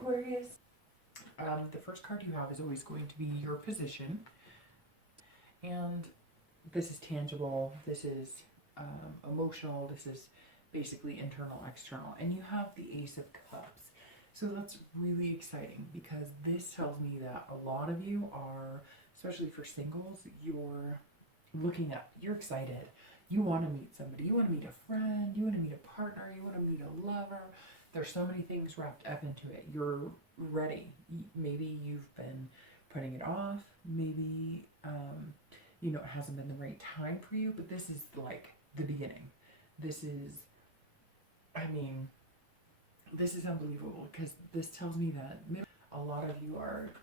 Aquarius. The first card you have is always going to be your position. And this is tangible, this is emotional, this is basically internal, external. And you have the Ace of Cups. So that's really exciting because this tells me that a lot of you are, especially for singles, you're looking up, you're excited. You want to meet somebody, you want to meet a friend, you want to meet a partner, you want to meet a lover. There's so many things wrapped up into it. You're ready. Maybe you've been putting it off. Maybe, it hasn't been the right time for you, but this is like the beginning. This is unbelievable because this tells me that maybe a lot of you are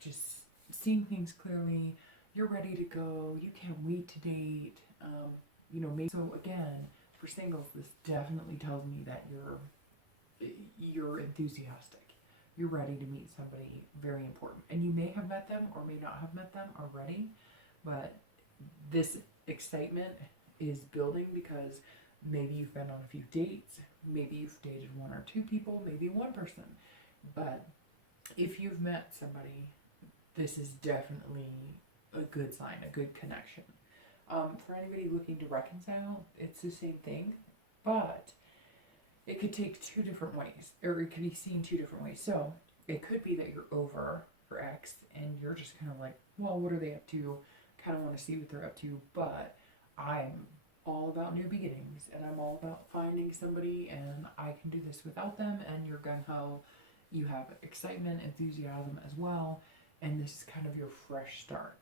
just seeing things clearly. You're ready to go. You can't wait to date. Maybe. So again, for singles, this definitely tells me that you're enthusiastic. You're ready to meet somebody very important. And you may have met them or may not have met them already, but this excitement is building because maybe you've been on a few dates, maybe you've dated one or two people, maybe one person. But if you've met somebody, this is definitely a good sign, a good connection. For anybody looking to reconcile, it's the same thing, but it could take two different ways, or it could be seen two different ways. So it could be that you're over for X and you're just kind of like, well, what are they up to? Kind of want to see what they're up to, but I'm all about new beginnings and I'm all about finding somebody and I can do this without them, and you're gung-ho. You have excitement, enthusiasm as well, and this is kind of your fresh start.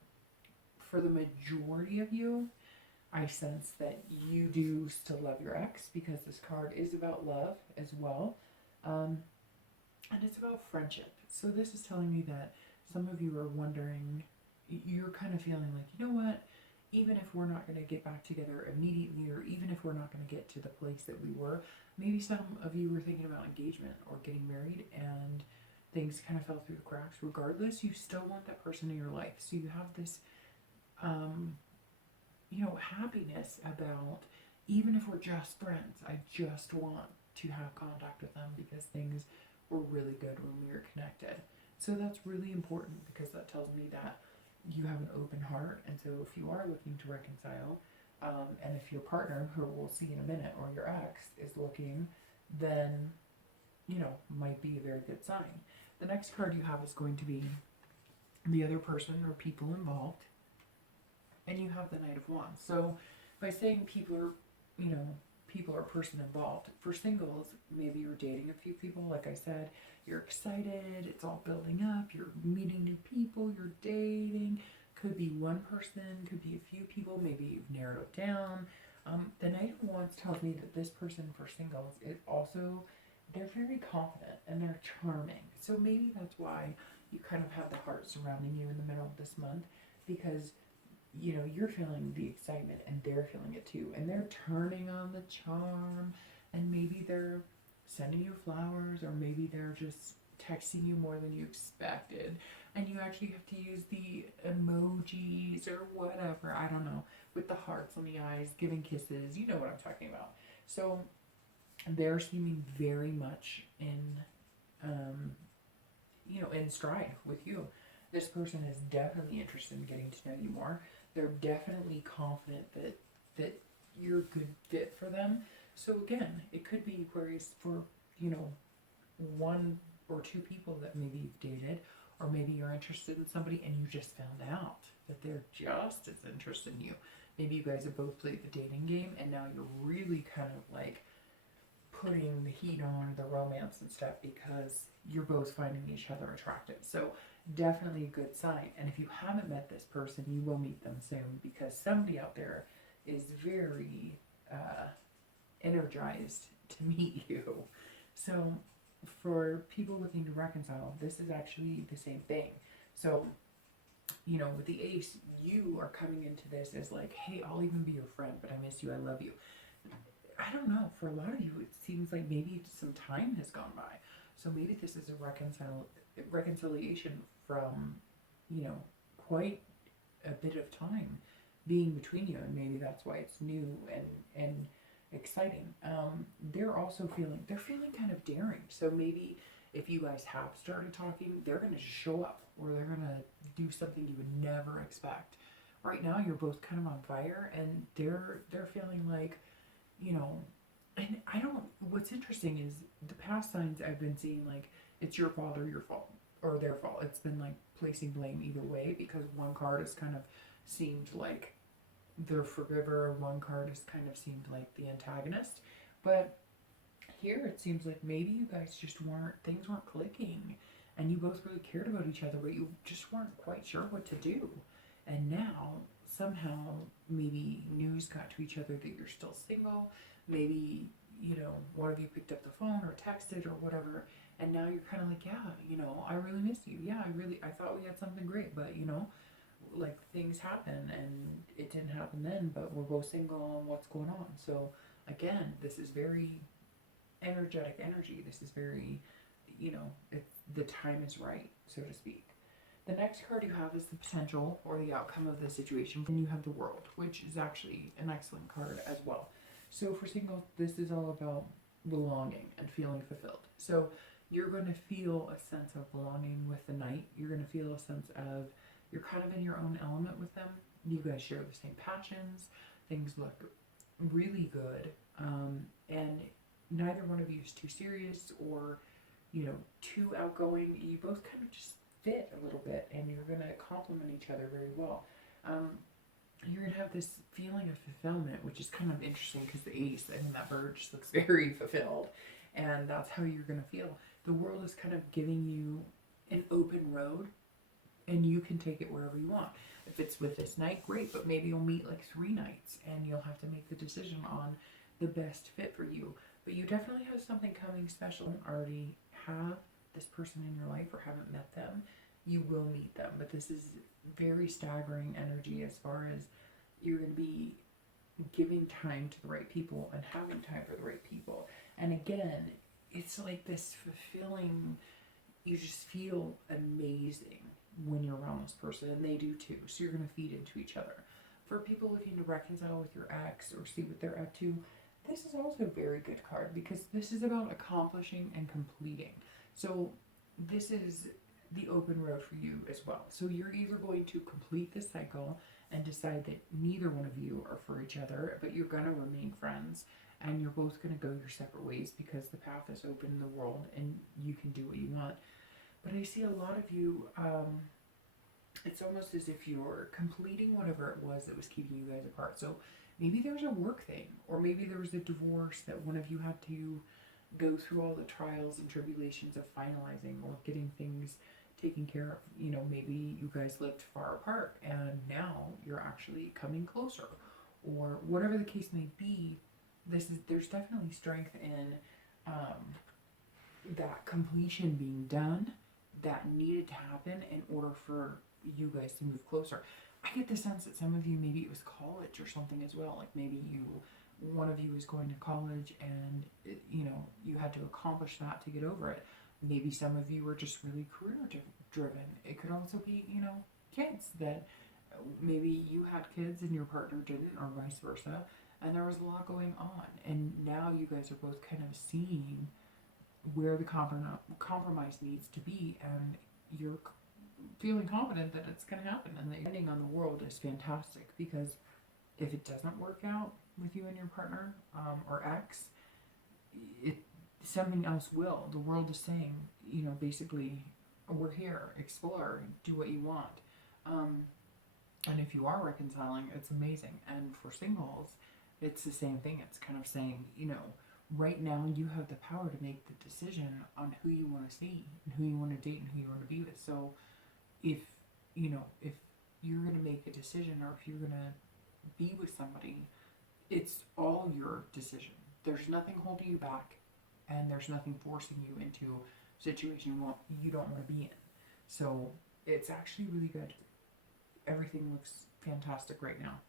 For the majority of you, I sense that you do still love your ex because this card is about love as well. And it's about friendship. So this is telling me that some of you are wondering, you're kind of feeling like, you know what, even if we're not going to get back together immediately, or even if we're not going to get to the place that we were, maybe some of you were thinking about engagement or getting married and things kind of fell through the cracks. Regardless, you still want that person in your life. So you have this happiness about, even if we're just friends, I just want to have contact with them because things were really good when we were connected. So that's really important because that tells me that you have an open heart. And so if you are looking to reconcile, and if your partner, who we'll see in a minute, or your ex is looking, then, might be a very good sign. The next card you have is going to be the other person or people involved. And you have the Knight of Wands. So by saying people or person involved, for singles, maybe you're dating a few people. Like I said, you're excited, it's all building up, you're meeting new people, you're dating. Could be one person, could be a few people, maybe you've narrowed it down. The Knight of Wands tells me that this person for singles is also, they're very confident and they're charming. So maybe that's why you kind of have the heart surrounding you in the middle of this month, because you're feeling the excitement and they're feeling it too. And they're turning on the charm, and maybe they're sending you flowers, or maybe they're just texting you more than you expected. And you actually have to use the emojis or whatever, I don't know, with the hearts on the eyes, giving kisses. You know what I'm talking about. So they're seeming very much in stride with you. This person is definitely interested in getting to know you more. They're definitely confident that you're a good fit for them. So again, it could be Aquarius for, one or two people that maybe you've dated, or maybe you're interested in somebody and you just found out that they're just as interested in you. Maybe you guys have both played the dating game and now you're really kind of like putting the heat on the romance and stuff because you're both finding each other attractive. So definitely a good sign. And if you haven't met this person, you will meet them soon, because somebody out there is very energized to meet you. So for people looking to reconcile, this is actually the same thing. So with the Ace, you are coming into this as like, hey, I'll even be your friend, but I miss you, I love you. I don't know, for a lot of you it seems like maybe some time has gone by. So maybe this is a reconciliation from, quite a bit of time being between you, and maybe that's why it's new and exciting. They're feeling kind of daring. So maybe if you guys have started talking, they're going to show up, or they're going to do something you would never expect. Right now, you're both kind of on fire, and they're feeling like, you know, and I don't. What's interesting is the past signs I've been seeing, like it's your fault or your fault or their fault. It's been like placing blame either way, because one card has kind of seemed like the forgiver, one card has kind of seemed like the antagonist. But here it seems like maybe you guys just things weren't clicking, and you both really cared about each other, but you just weren't quite sure what to do. And now somehow maybe news got to each other that you're still single. Maybe, you know, one of you picked up the phone or texted or whatever, and now you're kind of like, yeah, you know, I really miss you. Yeah, I thought we had something great, but you know, like things happen and it didn't happen then, but we're both single and what's going on. So again, this is very energetic energy. This is very, you know, the time is right, so to speak. The next card you have is the potential or the outcome of the situation. And you have the World, which is actually an excellent card as well. So for singles, this is all about belonging and feeling fulfilled. So you're going to feel a sense of belonging with the Knight. You're going to feel a sense of you're kind of in your own element with them. You guys share the same passions. Things look really good. And neither one of you is too serious or, you know, too outgoing. You both kind of just fit a little bit, and you're going to complement each other very well. You're going to have this feeling of fulfillment, which is kind of interesting because the Ace, I mean, that bird just looks very fulfilled, and that's how you're going to feel. The World is kind of giving you an open road, and you can take it wherever you want. If it's with this Knight, great, but maybe you'll meet like 3 Knights, and you'll have to make the decision on the best fit for you. But you definitely have something coming special. And already have this person in your life or haven't met them, you will meet them. But this is very staggering energy as far as you're going to be giving time to the right people and having time for the right people. And again, it's like this fulfilling, you just feel amazing when you're around this person, and they do too. So you're going to feed into each other. For people looking to reconcile with your ex or see what they're up to, this is also a very good card, because this is about accomplishing and completing. So this is the open road for you as well. So you're either going to complete this cycle and decide that neither one of you are for each other, but you're going to remain friends, and you're both going to go your separate ways because the path is open in the world and you can do what you want. But I see a lot of you, it's almost as if you're completing whatever it was that was keeping you guys apart. So maybe there's a work thing, or maybe there was a divorce that one of you had to go through all the trials and tribulations of finalizing or getting things taken care of. You know, maybe you guys lived far apart and now you're actually coming closer, or whatever the case may be. There's definitely strength in that completion being done that needed to happen in order for you guys to move closer. I get the sense that some of you, maybe it was college or something as well. Like maybe one of you is going to college and, you know, you had to accomplish that to get over it. Maybe some of you were just really career driven. It could also be, you know, kids that maybe you had kids and your partner didn't, or vice versa. And there was a lot going on. And now you guys are both kind of seeing where the compromise needs to be. And you're feeling confident that it's going to happen. And the ending on the World is fantastic, because if it doesn't work out with you and your partner or ex, something else will. The World is saying, you know, basically, we're here, explore, do what you want. And if you are reconciling, it's amazing. And for singles, it's the same thing. It's kind of saying, you know, right now you have the power to make the decision on who you want to see and who you want to date and who you want to be with. So if you're going to make a decision, or if you're going to be with somebody, it's all your decision. There's nothing holding you back, and there's nothing forcing you into a situation you don't want to be in. So it's actually really good. Everything looks fantastic right now.